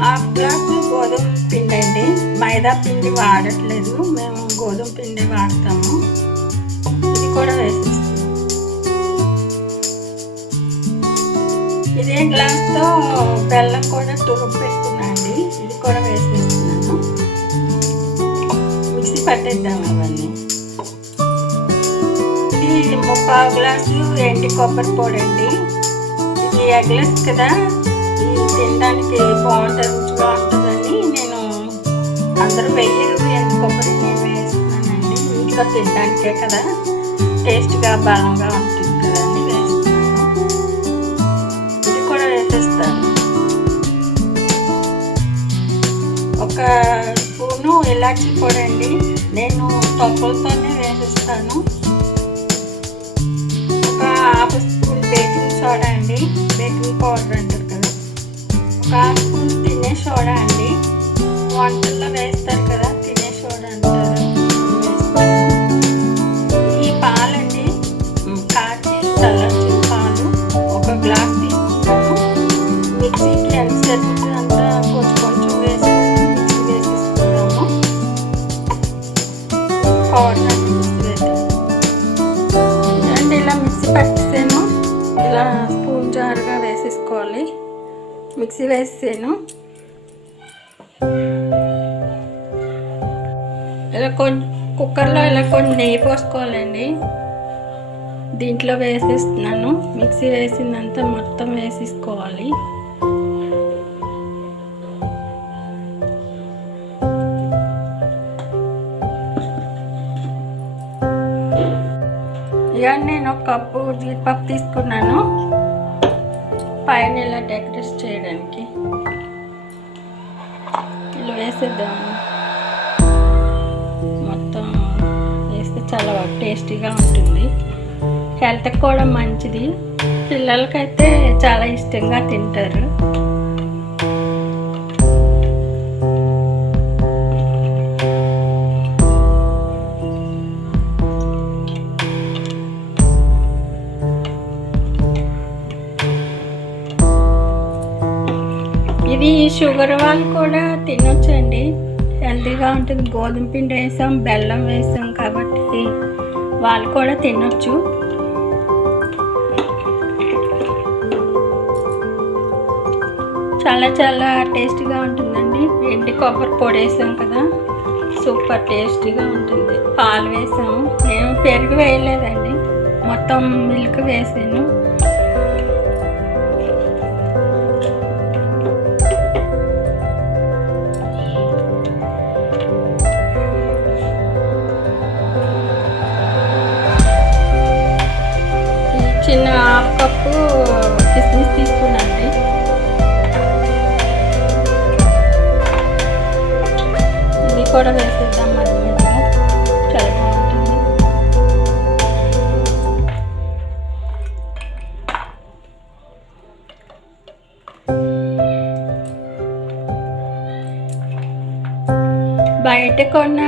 Half glass గోధుమ పిండి అండి. మైదా పిండి వాడట్లేదు, మేము గోధుమ పిండి వాడతాము. ఇది కూడా వేసేస్తాము. ఇదే గ్లాస్తో బెల్లం కూడా తురుము పెట్టుకున్నా అండి. ఇది కూడా వేసేస్తున్నాను. మిక్సీ పట్టేద్దాము అవన్నీ. ఇది 3/4 గ్లాసు ఎండి కొబ్బరి పొడి అండి. ఇది ఎగ్లెస్ కదా, ఇది తినడానికి బాగుంటుంది, రుచిగా ఉంటుందని నేను అందరూ వెయ్యరు ఎండు కొబ్బరి నేను వేస్తున్నానండి. ఇంట్లో తినడానికే కదా, టేస్ట్గా బలంగా ఉంటుంది కదా అని వేస్తున్నాను. ఇది కూడా వేసేస్తాను. ఒక స్పూను ఇలాచీ పొడి అండి, నేను తొక్కలతోనే వేసేస్తాను. ఒక హాఫ్ స్పూన్ బేకింగ్ సోడా అండి, బేకింగ్ పౌడర్ అంటారు కదా. ఒక హాఫ్ స్పూన్ తినే సోడా అండి, వంటల్లో వేస్తారు కదా తినే సోడా అంటారు, వేస్తాను. ఈ పాలండి, కాచి చల్లార్చిన పాలు ఒక గ్లాస్ తీసుకుంటాను. మిక్సీకి ఎంత సరిపోతుంది అంతా కొంచెం కొంచెం వేసుకుంటాము, మిక్సీ వేసేసుకుంటాము. పౌడర్ అంటే మిక్సీ వేసేస్తాము. ఇలా మిక్సీ పట్టేసాను, ఇలా స్పూన్ జారుగా వేసేసుకోవాలి. మిక్సీ వేసాను. ఇలా కుక్కర్లో ఇలా కొన్ని నెయ్యి పోసుకోవాలండి. దీంట్లో వేసేస్తున్నాను. మిక్సీ వేసిందంతా మొత్తం వేసేసుకోవాలి. ఇక నేను ఒక కప్పు జీడిపప్పు తీసుకున్నాను పైన ఇలా డెకరేట్ చేయడానికి. ఇలా వేసేద్దాము. మొత్తం వేస్తే చాలా టేస్టీగా ఉంటుంది, హెల్త్కి కూడా మంచిది, పిల్లలకైతే చాలా ఇష్టంగా తింటారు. ఇది షుగర్ వాళ్ళు కూడా తినొచ్చండి, హెల్తీగా ఉంటుంది. గోధుమ పిండి వేసాం, బెల్లం వేసాం కాబట్టి వాళ్ళు కూడా తినొచ్చు. చాలా చాలా టేస్టీగా ఉంటుందండి. ఎండి కొబ్బరి పొడి వేసాం కదా, సూపర్ టేస్టీగా ఉంటుంది. పాలు వేసాము, నేను పెరుగు వేయలేదండి, మొత్తం మిల్క్ వేసాను. చిన్న హాఫ్ కప్పు కిస్మిస్ తీసుకున్నాండి. ఇది కూడా వేసేద్దాం మధ్య మధ్యలో, చాలా బాగుంటుంది. బయట కొన్న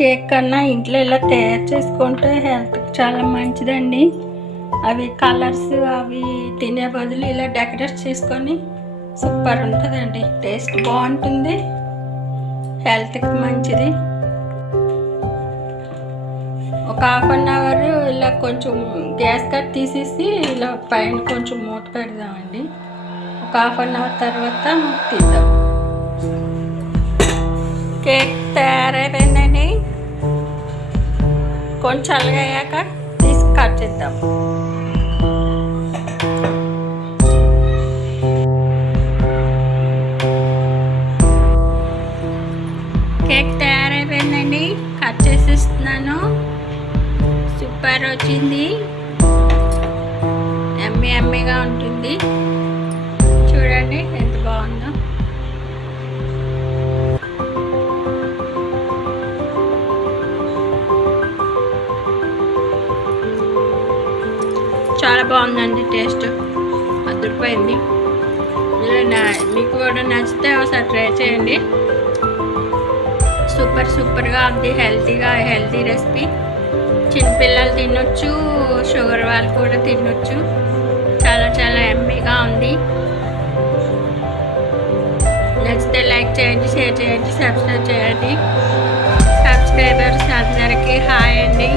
కేక్ కన్నా ఇంట్లో ఇలా తయారు చేసుకుంటే హెల్త్కి చాలా మంచిదండి. అవి కలర్స్ అవి తినే బదులు ఇలా డెకరేట్ చేసుకొని సూపర్ ఉంటుందండి, టేస్ట్ బాగుంటుంది, హెల్త్కి మంచిది. ఒక హాఫ్ అన్ అవర్ ఇలా కొంచెం గ్యాస్ కట్ తీసేసి ఇలా పైన కొంచెం మూత పెడదామండి. ఒక హాఫ్ అన్ అవర్ తర్వాత తీద్దాం. కేక్ తయారైపోయిందండి. కొంచెం చల్లగయ్యాక తీసి కట్ చేద్దాం. కేక్ తయారైపోయిందండి, కట్ చేసేస్తున్నాను. సూపర్ వచ్చింది, ఎమ్మి ఎమ్మిగా ఉంటుంది. చూడండి ఎంత బాగుందో. చాలా బాగుందండి, టేస్ట్ అదిరిపోయింది. మీకు కూడా నచ్చితే ఒకసారి ట్రై చేయండి. సూపర్గా ఉంది, హెల్తీ రెసిపీ. చిన్నపిల్లలు తినొచ్చు, షుగర్ వాళ్ళు కూడా తినొచ్చు. చాలా ఎమ్మీగా ఉంది. చేయండి, షేర్ చేయండి, సబ్స్క్రైబ్ చేయండి. సబ్స్క్రైబర్స్ అందరికీ హాయ్ అండి.